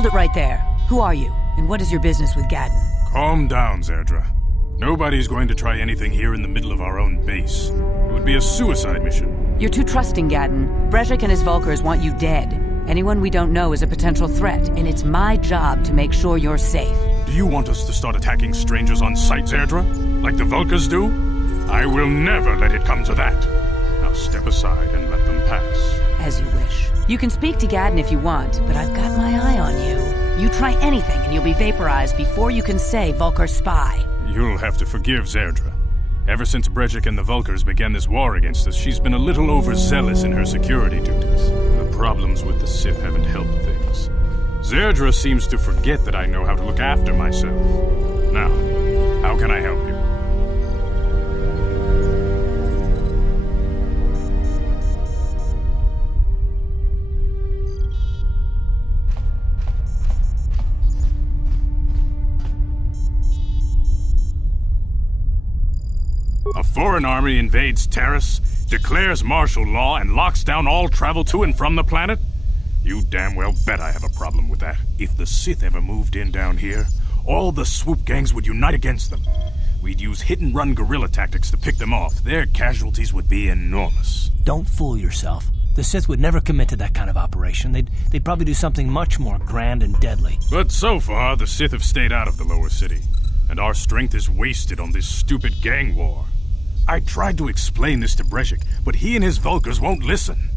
Hold it right there. Who are you, and what is your business with Gadden? Calm down, Zerdra. Nobody's going to try anything here in the middle of our own base. It would be a suicide mission. You're too trusting, Gadden. Brejik and his Vulkars want you dead. Anyone we don't know is a potential threat, and it's my job to make sure you're safe. Do you want us to start attacking strangers on sight, Zerdra? Like the Vulkars do? I will never let it come to that. Now step aside and let them pass. As you wish. You can speak to Gadden if you want, but I've got my eye on you. You try anything and you'll be vaporized before you can say Vulkar spy. You'll have to forgive Zerdra. Ever since Brejik and the Vulkars began this war against us, she's been a little overzealous in her security duties. The problems with the Sith haven't helped things. Zerdra seems to forget that I know how to look after myself. Now, how can I help you? A foreign army invades Terrace, declares martial law, and locks down all travel to and from the planet? You damn well bet I have a problem with that. If the Sith ever moved in down here, all the swoop gangs would unite against them. We'd use hit-and-run guerrilla tactics to pick them off. Their casualties would be enormous. Don't fool yourself. The Sith would never commit to that kind of operation. They'd probably do something much more grand and deadly. But so far, the Sith have stayed out of the lower city, and our strength is wasted on this stupid gang war. I tried to explain this to Brejik, but he and his Vulkars won't listen.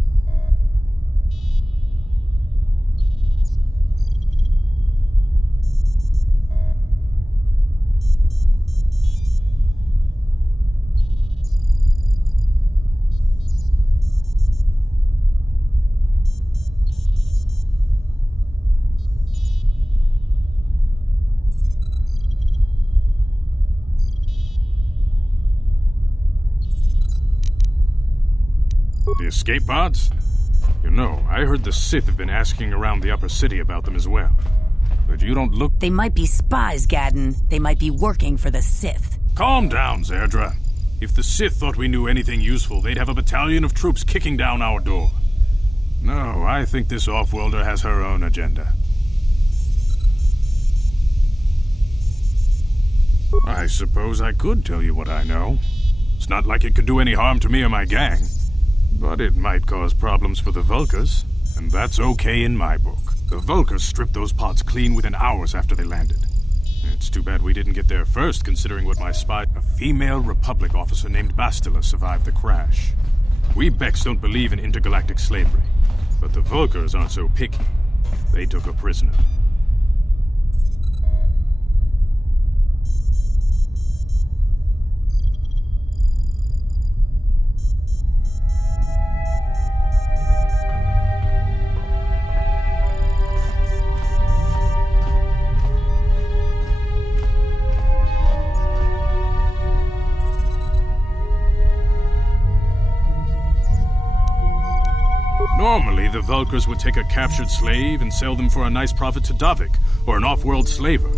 The escape pods? You know, I heard the Sith have been asking around the upper city about them as well. But you don't look... They might be spies, Gadden. They might be working for the Sith. Calm down, Zerdra. If the Sith thought we knew anything useful, they'd have a battalion of troops kicking down our door. No, I think this off-worlder has her own agenda. I suppose I could tell you what I know. It's not like it could do any harm to me or my gang. But it might cause problems for the Vulkars, and that's okay in my book. The Vulkars stripped those pods clean within hours after they landed. It's too bad we didn't get there first, considering what my spy... A female Republic officer named Bastila survived the crash. We Becks don't believe in intergalactic slavery, but the Vulkars aren't so picky. They took her prisoner. Normally, the Vulkars would take a captured slave and sell them for a nice profit to Davik, or an off-world slaver.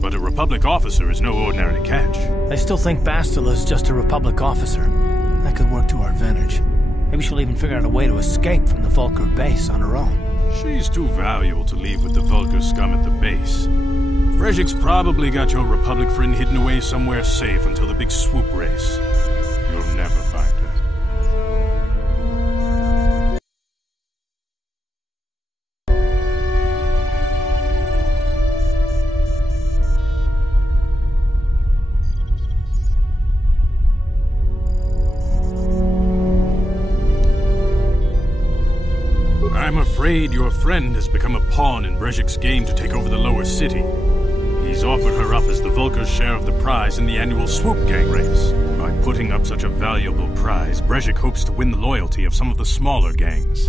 But a Republic officer is no ordinary catch. I still think Bastila's just a Republic officer. That could work to our advantage. Maybe she'll even figure out a way to escape from the Vulkar base on her own. She's too valuable to leave with the Vulkar scum at the base. Brejik's probably got your Republic friend hidden away somewhere safe until the big swoop race. You'll never find her. I'm afraid your friend has become a pawn in Brejik's game to take over the lower city. He's offered her up as the Vulkar's share of the prize in the annual swoop gang race. By putting up such a valuable prize, Brejik hopes to win the loyalty of some of the smaller gangs.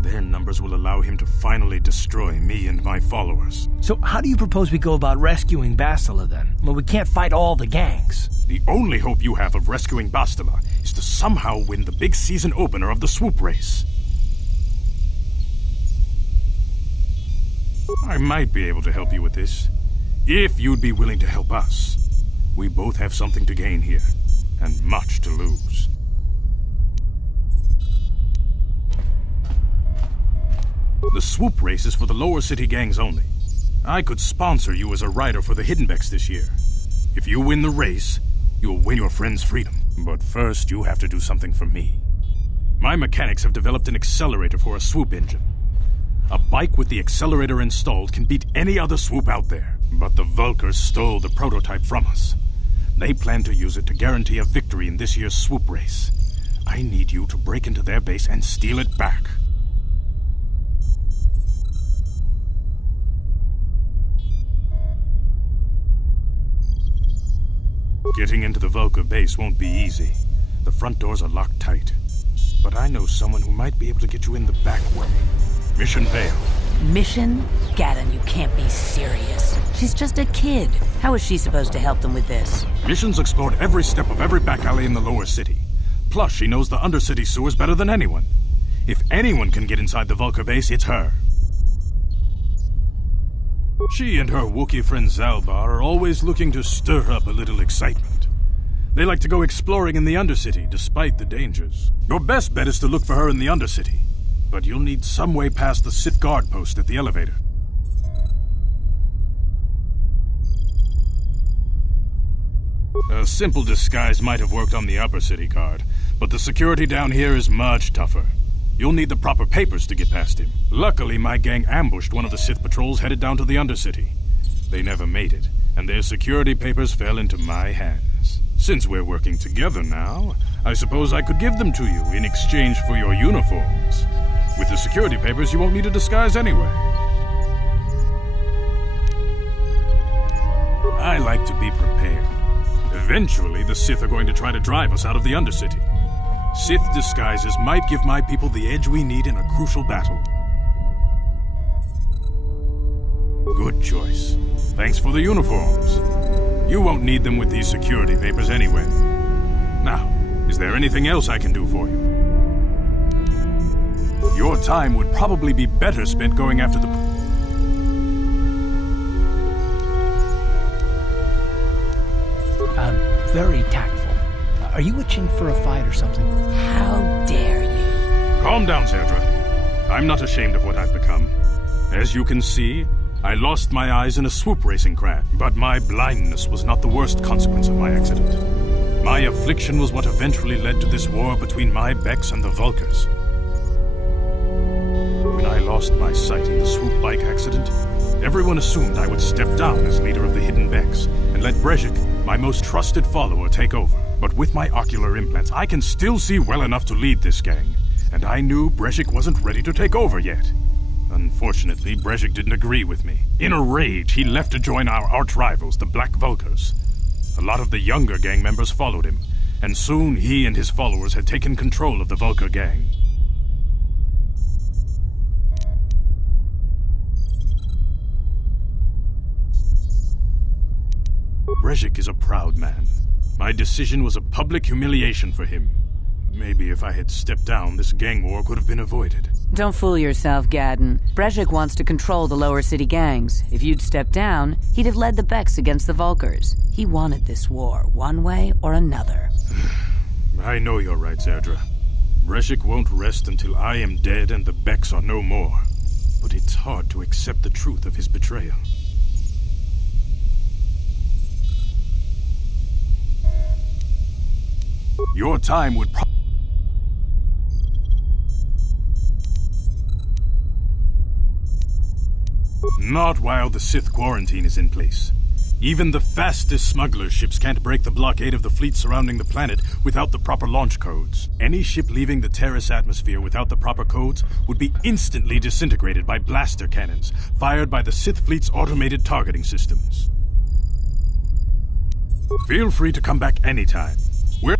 Their numbers will allow him to finally destroy me and my followers. So how do you propose we go about rescuing Bastila then? Well, we can't fight all the gangs. The only hope you have of rescuing Bastila is to somehow win the big season opener of the swoop race. I might be able to help you with this, if you'd be willing to help us. We both have something to gain here, and much to lose. The swoop race is for the lower city gangs only. I could sponsor you as a rider for the Hiddenbecks this year. If you win the race, you'll win your friend's freedom. But first, you have to do something for me. My mechanics have developed an accelerator for a swoop engine. A bike with the accelerator installed can beat any other swoop out there. But the Vulkars stole the prototype from us. They plan to use it to guarantee a victory in this year's swoop race. I need you to break into their base and steal it back. Getting into the Vulkar base won't be easy. The front doors are locked tight. But I know someone who might be able to get you in the back way. Mission failed. Mission? Gaddon, you can't be serious. She's just a kid. How is she supposed to help them with this? Mission's explored every step of every back alley in the lower city. Plus, she knows the undercity sewers better than anyone. If anyone can get inside the Vulkar base, it's her. She and her Wookiee friend Zalbar are always looking to stir up a little excitement. They like to go exploring in the Undercity, despite the dangers. Your best bet is to look for her in the Undercity, but you'll need some way past the Sith guard post at the elevator. A simple disguise might have worked on the Upper City guard, but the security down here is much tougher. You'll need the proper papers to get past him. Luckily, my gang ambushed one of the Sith patrols headed down to the Undercity. They never made it, and their security papers fell into my hands. Since we're working together now, I suppose I could give them to you in exchange for your uniforms. With the security papers, you won't need a disguise anyway. I like to be prepared. Eventually, the Sith are going to try to drive us out of the Undercity. Sith disguises might give my people the edge we need in a crucial battle. Good choice. Thanks for the uniforms. You won't need them with these security papers anyway. Now, is there anything else I can do for you? Your time would probably be better spent going after the... Very tactful. Are you itching for a fight or something? How dare you? Calm down, Zerdra. I'm not ashamed of what I've become. As you can see, I lost my eyes in a swoop racing crash, but my blindness was not the worst consequence of my accident. My affliction was what eventually led to this war between my Becks and the Vulkars. When I lost my sight in the swoop bike accident, everyone assumed I would step down as leader of the Hidden Becks and let Brezhik, my most trusted follower, take over. But with my ocular implants, I can still see well enough to lead this gang, and I knew Brezhik wasn't ready to take over yet. Unfortunately, Brezhik didn't agree with me. In a rage, he left to join our arch-rivals, the Black Vulkars. A lot of the younger gang members followed him, and soon he and his followers had taken control of the Vulkar gang. Brezhik is a proud man. My decision was a public humiliation for him. Maybe if I had stepped down, this gang war could have been avoided. Don't fool yourself, Gaddon. Brezhik wants to control the lower city gangs. If you'd stepped down, he'd have led the Becks against the Vulkars. He wanted this war, one way or another. I know you're right, Zerdra. Brezhik won't rest until I am dead and the Becks are no more. But it's hard to accept the truth of his betrayal. Your time would Not while the Sith quarantine is in place. Even the fastest smuggler ships can't break the blockade of the fleet surrounding the planet without the proper launch codes. Any ship leaving the Terrace atmosphere without the proper codes would be instantly disintegrated by blaster cannons fired by the Sith fleet's automated targeting systems. Feel free to come back anytime. We're...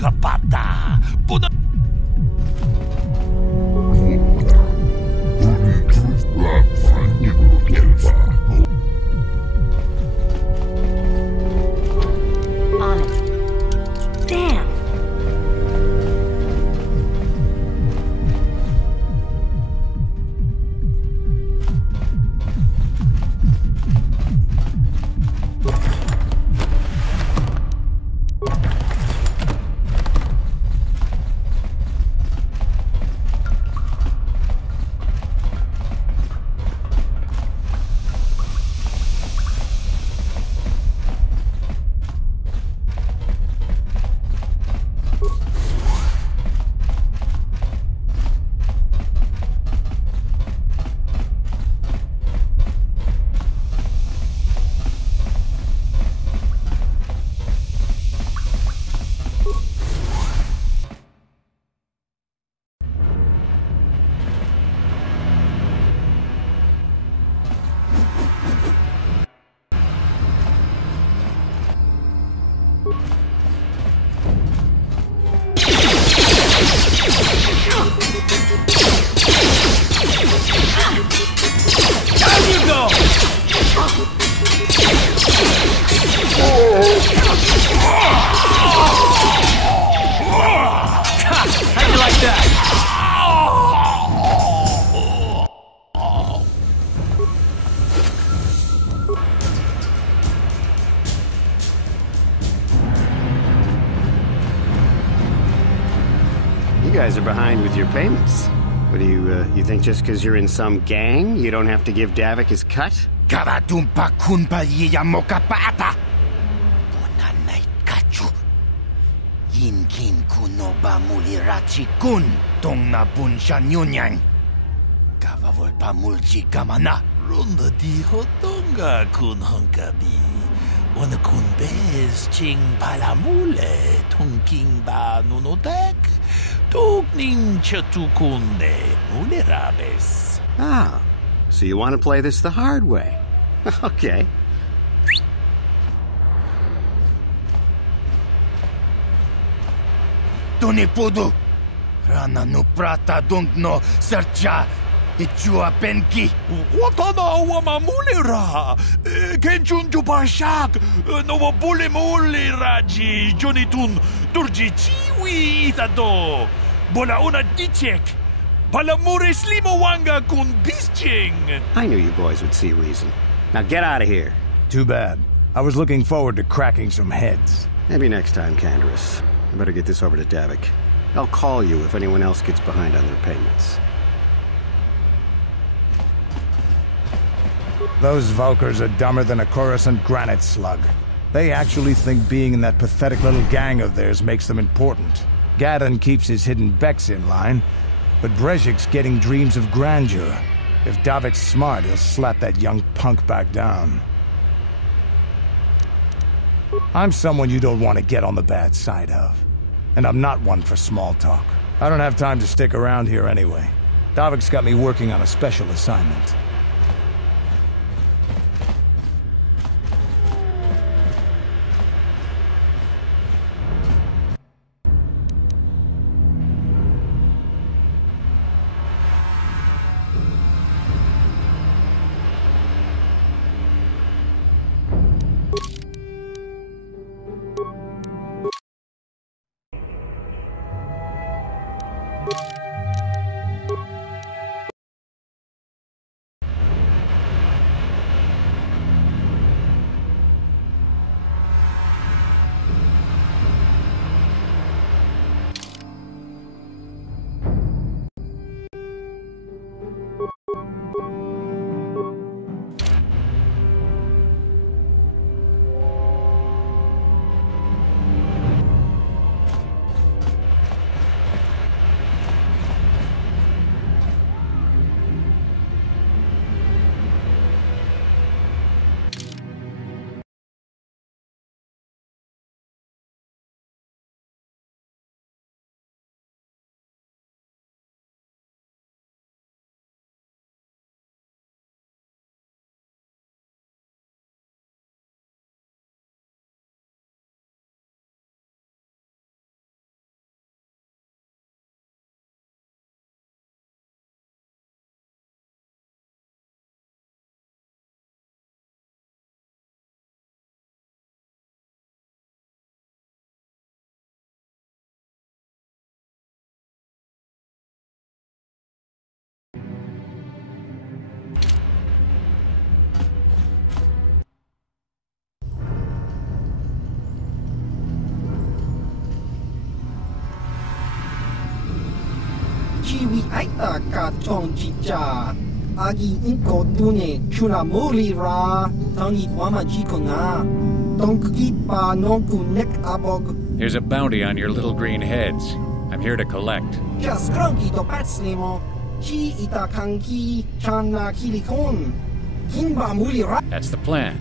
kapata. Puna... On it. Damn. How'd you like that? You guys are behind with your payments. What do you think just because you're in some gang, you don't have to give Davik his cut? Karatumpa kunpa yiyamokapata. Bonanay kachu. Yinkin kunoba mulirachi kun. Tong na bunsha nyunyang. Kavavol pa mulji kamana. Runda diho tonga kun honkabi. Wana kun bez ching balamule. Tongking ba nunotek. Tukning chatukunde mulirabes. Ah, so you want to play this the hard way. Okay. Tunipudu. Rana no prata dungno sercha. Ichua penki. Watana wamamulira. Kenchun jupashak. No bule muli raji. Jonitun. Turji chiwi itado. Bola una dichek. Balamure slimowanga kun bisching. I knew you boys would see reason. Now get out of here. Too bad. I was looking forward to cracking some heads. Maybe next time, Canderous. I better get this over to Davik. I'll call you if anyone else gets behind on their payments. Those Vulkars are dumber than a Coruscant granite slug. They actually think being in that pathetic little gang of theirs makes them important. Gadon keeps his hidden Becks in line, but Brezhik's getting dreams of grandeur. If Davik's smart, he'll slap that young punk back down. I'm someone you don't want to get on the bad side of. And I'm not one for small talk. I don't have time to stick around here anyway. Davik's got me working on a special assignment. Chiwi aita ka tong chicha. Agi inko tune chuna muli ra. Tangi wama jikona. Donki pa nonku nek abog. Here's a bounty on your little green heads. I'm here to collect. Just cranky to patslimo. Chi ita kanki chana kilikon. Kinba muli ra. That's the plan.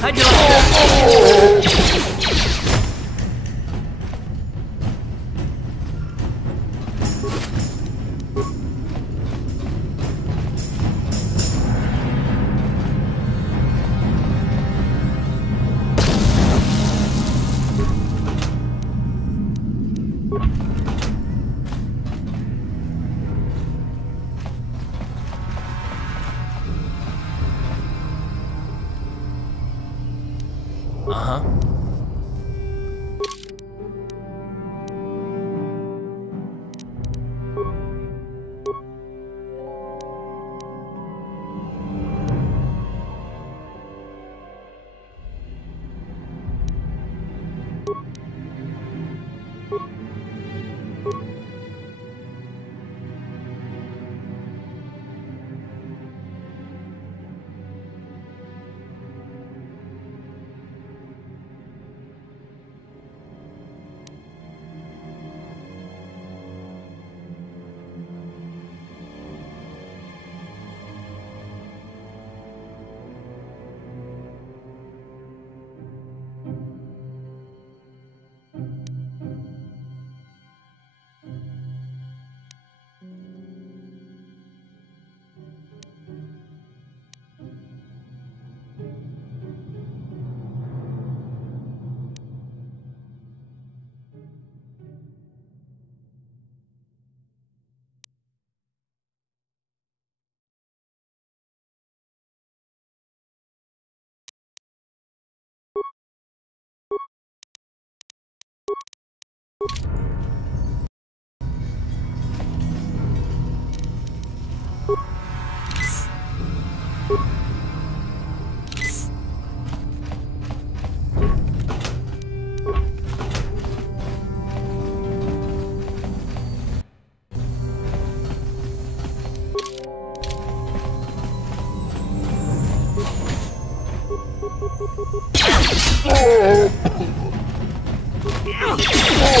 How'd you like that? Uh-huh.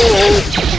Oh!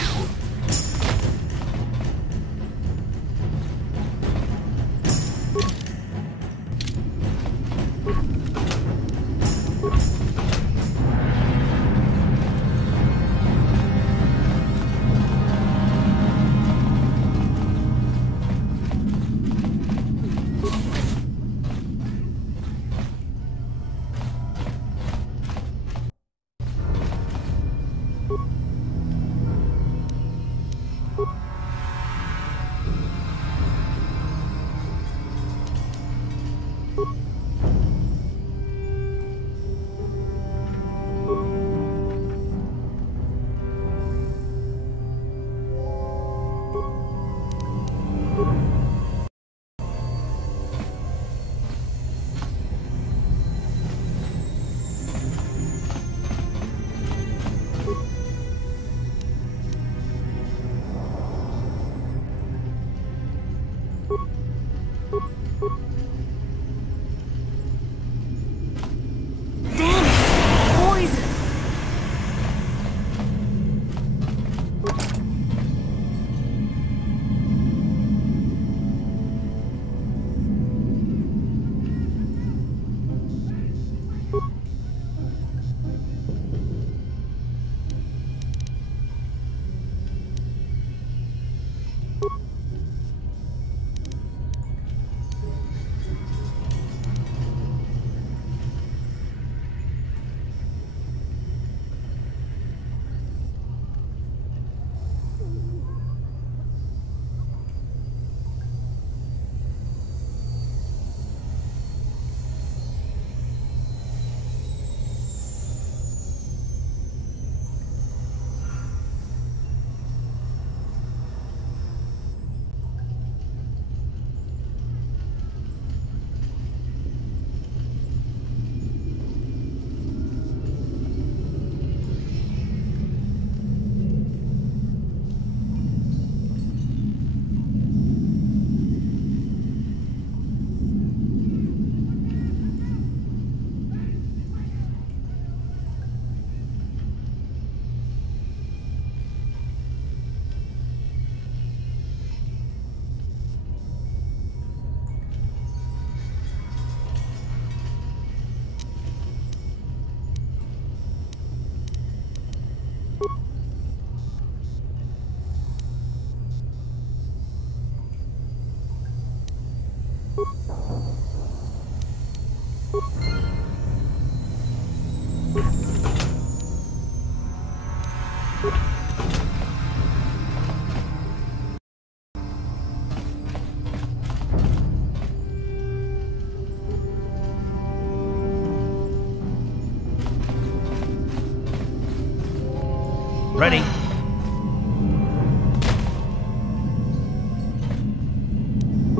Ready?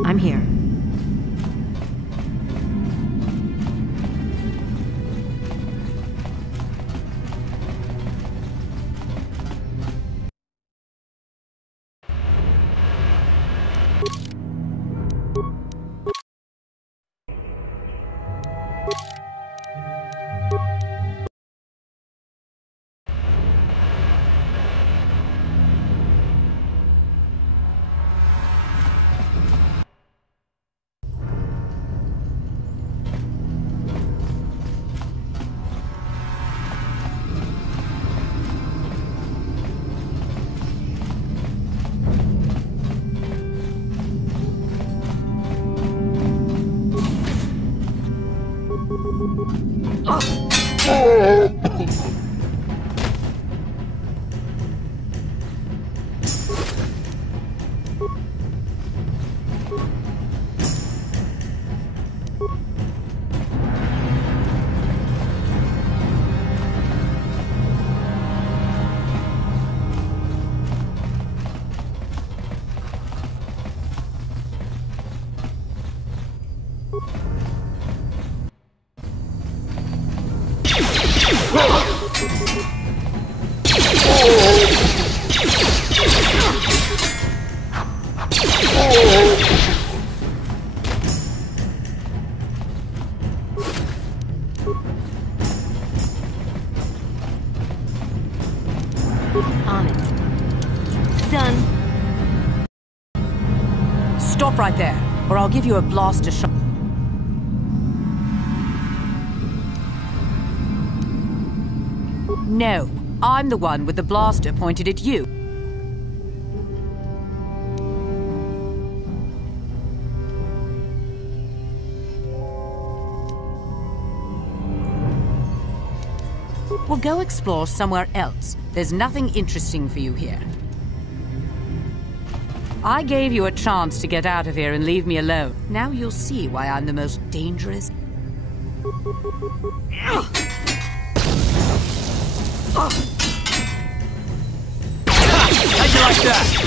I'm here. On it. Done. Stop right there, or I'll give you a blaster shot. No, I'm the one with the blaster pointed at you. Well, go explore somewhere else. There's nothing interesting for you here. I gave you a chance to get out of here and leave me alone. Now you'll see why I'm the most dangerous. How'd you like that?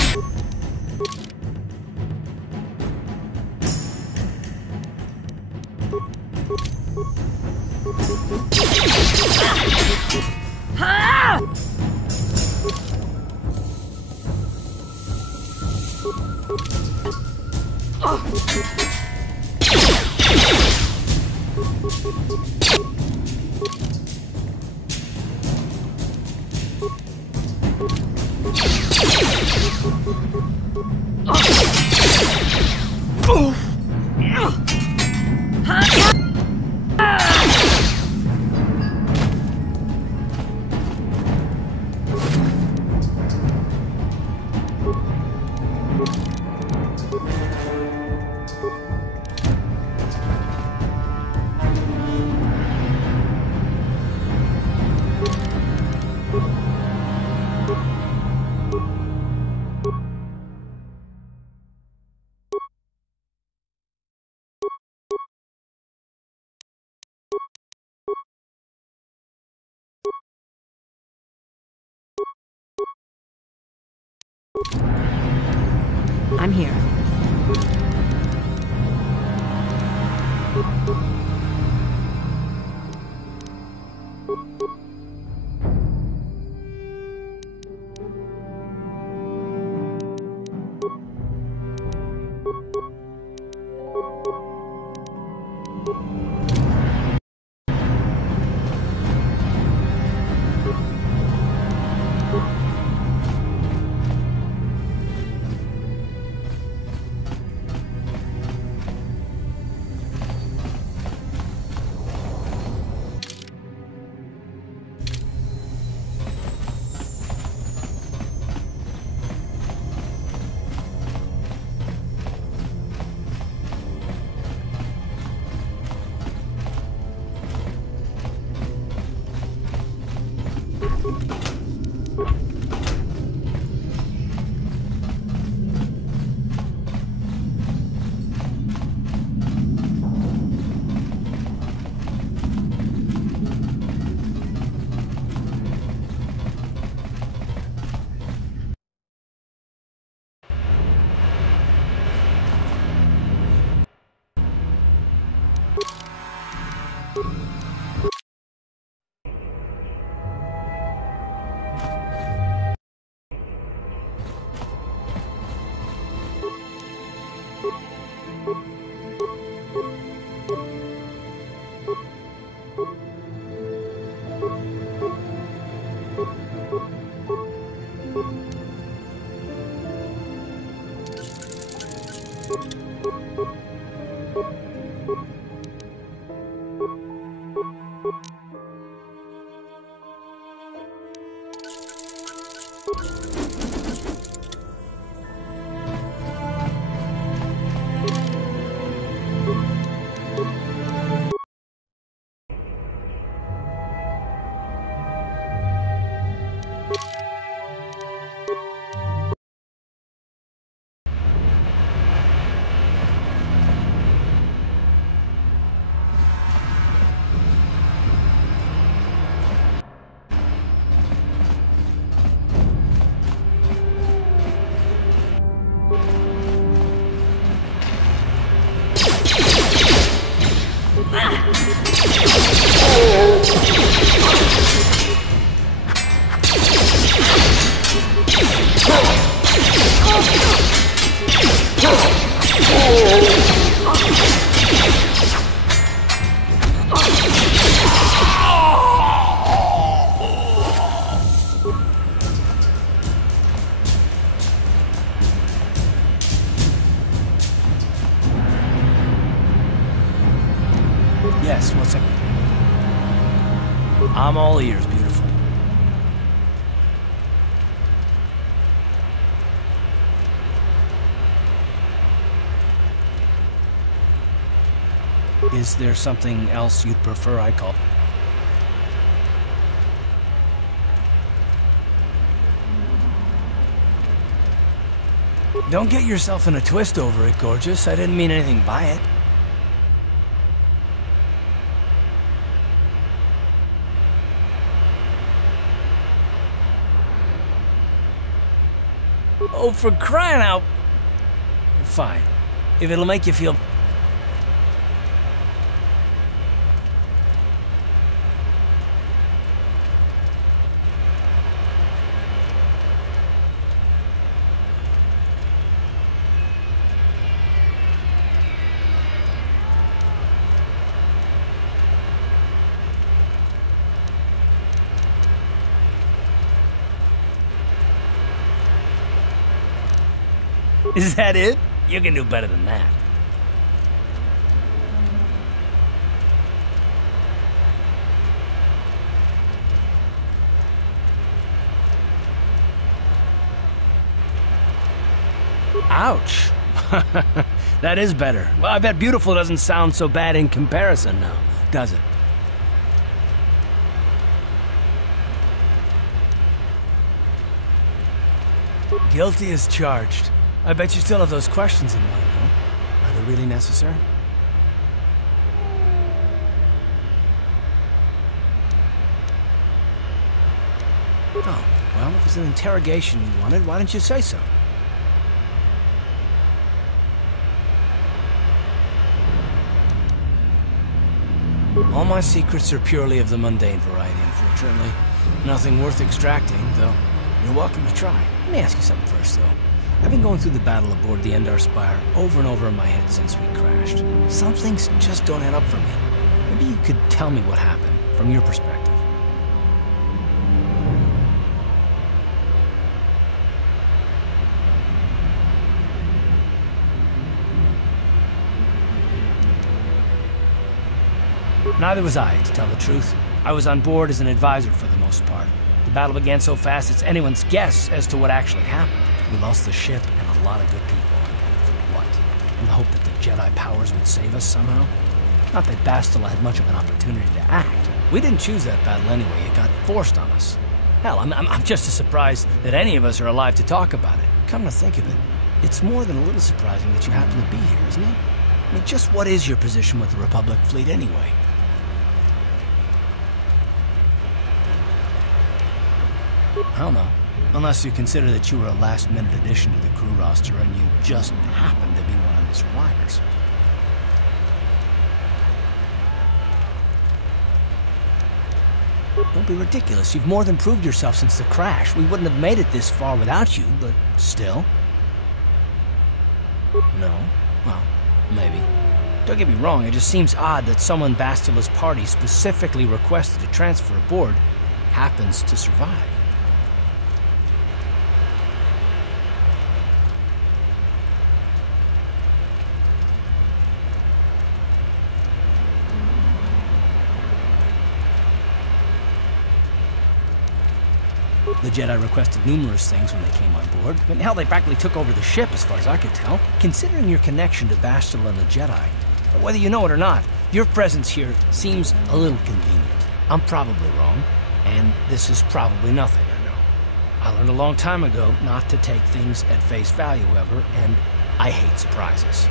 I'm here. Yes, what's up? I'm all ears, beautiful. Is there something else you'd prefer I call? Don't get yourself in a twist over it, gorgeous. I didn't mean anything by it. Oh, for crying out... Fine. If it'll make you feel... Is that it? You can do better than that. Ouch. That is better. Well, I bet beautiful doesn't sound so bad in comparison now, does it? Guilty as charged. I bet you still have those questions in mind, huh? Are they really necessary? Oh, well, if it's an interrogation you wanted, why didn't you say so? All my secrets are purely of the mundane variety, unfortunately. Nothing worth extracting, though you're welcome to try. Let me ask you something first, though. I've been going through the battle aboard the Endar Spire over and over in my head since we crashed. Some things just don't add up for me. Maybe you could tell me what happened, from your perspective. Neither was I, to tell the truth. I was on board as an advisor for the most part. The battle began so fast it's anyone's guess as to what actually happened. We lost the ship and a lot of good people. And for what? In the hope that the Jedi powers would save us somehow? Not that Bastila had much of an opportunity to act. We didn't choose that battle anyway. It got forced on us. Hell, I'm just as surprised that any of us are alive to talk about it. Come to think of it, it's more than a little surprising that you happen to be here, isn't it? I mean, just what is your position with the Republic fleet anyway? I don't know. Unless you consider that you were a last-minute addition to the crew roster and you just happened to be one of the survivors. Don't be ridiculous. You've more than proved yourself since the crash. We wouldn't have made it this far without you, but still. No? Well, maybe. Don't get me wrong, it just seems odd that someone Bastila's party specifically requested to transfer aboard happens to survive. The Jedi requested numerous things when they came on board. I mean, hell, they practically took over the ship, as far as I could tell. Considering your connection to Bastila and the Jedi, whether you know it or not, your presence here seems a little convenient. I'm probably wrong, and this is probably nothing, I know. I learned a long time ago not to take things at face value ever, and I hate surprises.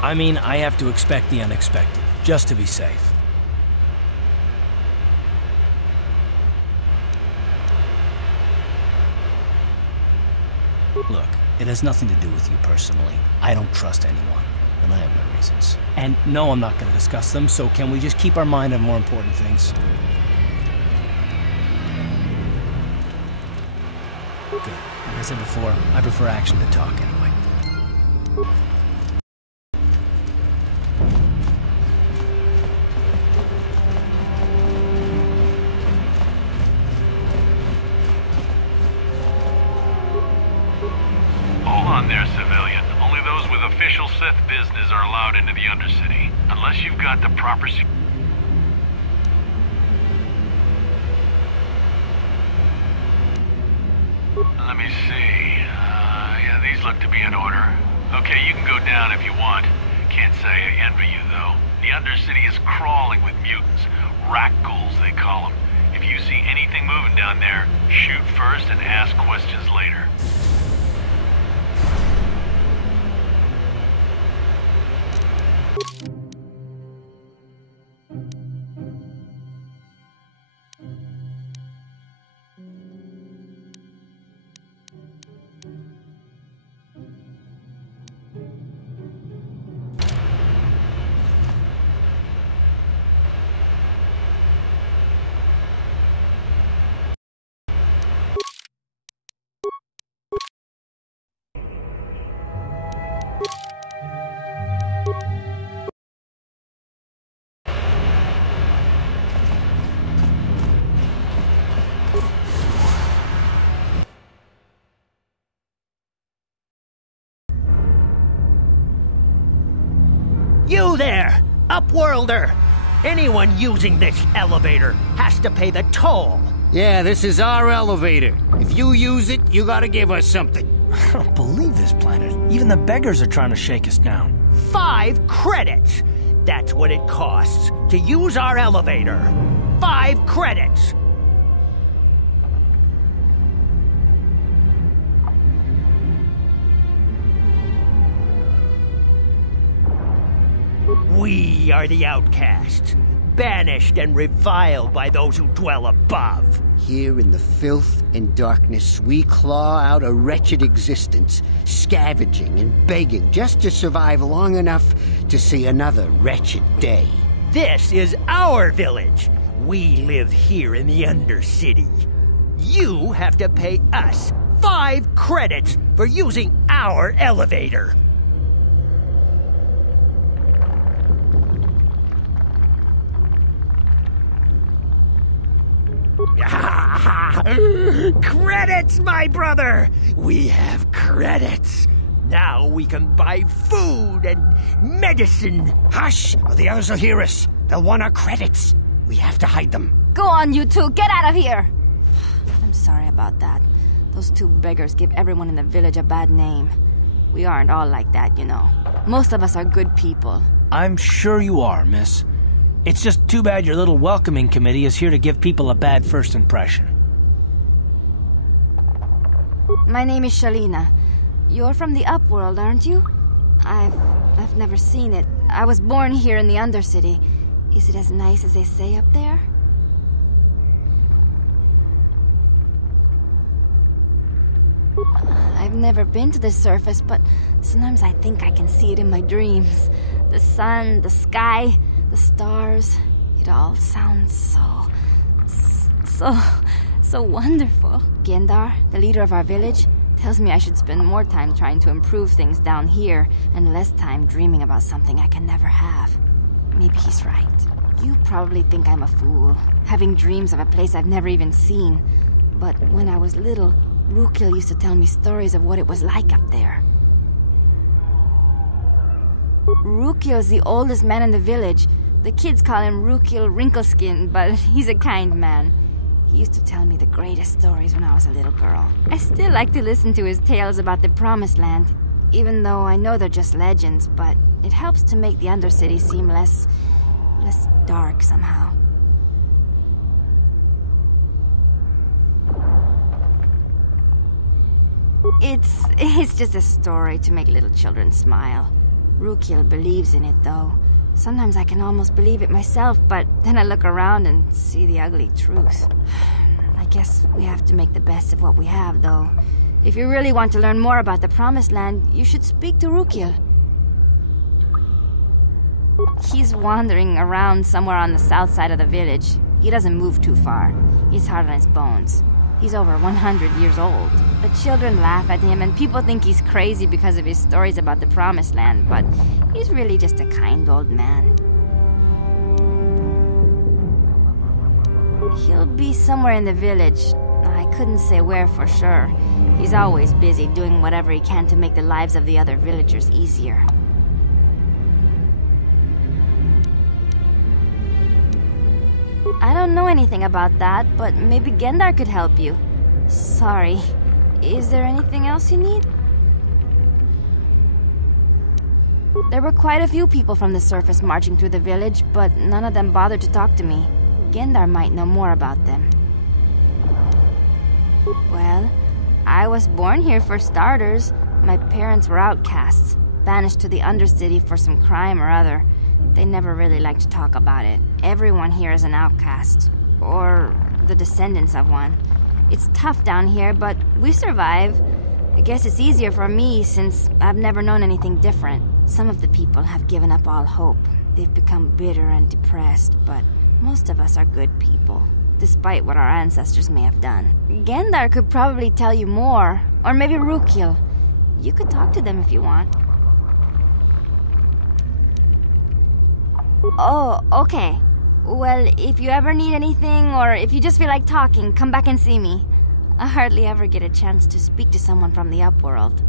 I mean, I have to expect the unexpected, just to be safe. Look, it has nothing to do with you personally. I don't trust anyone, and I have my reasons. And no, I'm not going to discuss them, so can we just keep our mind on more important things? Good. Like I said before, I prefer action to talk anyway. There, civilian. Only those with official Sith business are allowed into the Undercity, unless you've got the proper Let me see. Yeah, these look to be in order. Okay, you can go down if you want. Can't say I envy you, though. The Undercity is crawling with mutants. Rat ghouls, they call them. If you see anything moving down there, shoot first and ask questions later. You there, Upworlder! Anyone using this elevator has to pay the toll. Yeah, this is our elevator. If you use it, you gotta give us something. I don't believe this planet. Even the beggars are trying to shake us down. 5 credits! That's what it costs to use our elevator. 5 credits! We are the outcasts, banished and reviled by those who dwell above. Here in the filth and darkness, we claw out a wretched existence, scavenging and begging just to survive long enough to see another wretched day. This is our village. We live here in the Undercity. You have to pay us 5 credits for using our elevator. Credits, my brother! We have credits. Now we can buy food and medicine. Hush, or the others will hear us. They'll want our credits. We have to hide them. Go on, you two. Get out of here. I'm sorry about that. Those 2 beggars give everyone in the village a bad name. We aren't all like that, you know. Most of us are good people. I'm sure you are, miss. It's just too bad your little welcoming committee is here to give people a bad first impression. My name is Shalina. You're from the Upworld, aren't you? I've never seen it. I was born here in the Undercity. Is it as nice as they say up there? I've never been to the surface, but sometimes I think I can see it in my dreams. The sun, the sky, the stars. It all sounds so wonderful. Gendar, the leader of our village, tells me I should spend more time trying to improve things down here and less time dreaming about something I can never have. Maybe he's right. You probably think I'm a fool, having dreams of a place I've never even seen. But when I was little, Rukil used to tell me stories of what it was like up there. Rukil's the oldest man in the village. The kids call him Rukil Wrinkleskin, but he's a kind man. He used to tell me the greatest stories when I was a little girl. I still like to listen to his tales about the Promised Land, even though I know they're just legends, but it helps to make the Undercity seem less dark somehow. It's just a story to make little children smile. Rukil believes in it, though. Sometimes I can almost believe it myself, but then I look around and see the ugly truth. I guess we have to make the best of what we have, though. If you really want to learn more about the Promised Land, you should speak to Rukil. He's wandering around somewhere on the south side of the village. He doesn't move too far. He's hard on his bones. He's over 100 years old. The children laugh at him, and people think he's crazy because of his stories about the Promised Land, but he's really just a kind old man. He'll be somewhere in the village. I couldn't say where for sure. He's always busy doing whatever he can to make the lives of the other villagers easier. I don't know anything about that, but maybe Gendar could help you. Sorry. Is there anything else you need? There were quite a few people from the surface marching through the village, but none of them bothered to talk to me. Gendar might know more about them. Well, I was born here for starters. My parents were outcasts, banished to the Undercity for some crime or other. They never really liked to talk about it. Everyone here is an outcast, or the descendants of one. It's tough down here, but we survive. I guess it's easier for me since I've never known anything different. Some of the people have given up all hope. They've become bitter and depressed, but most of us are good people, despite what our ancestors may have done. Gendar could probably tell you more, or maybe Rukil. You could talk to them if you want. Oh, okay. Well, if you ever need anything, or if you just feel like talking, come back and see me. I hardly ever get a chance to speak to someone from the Upworld.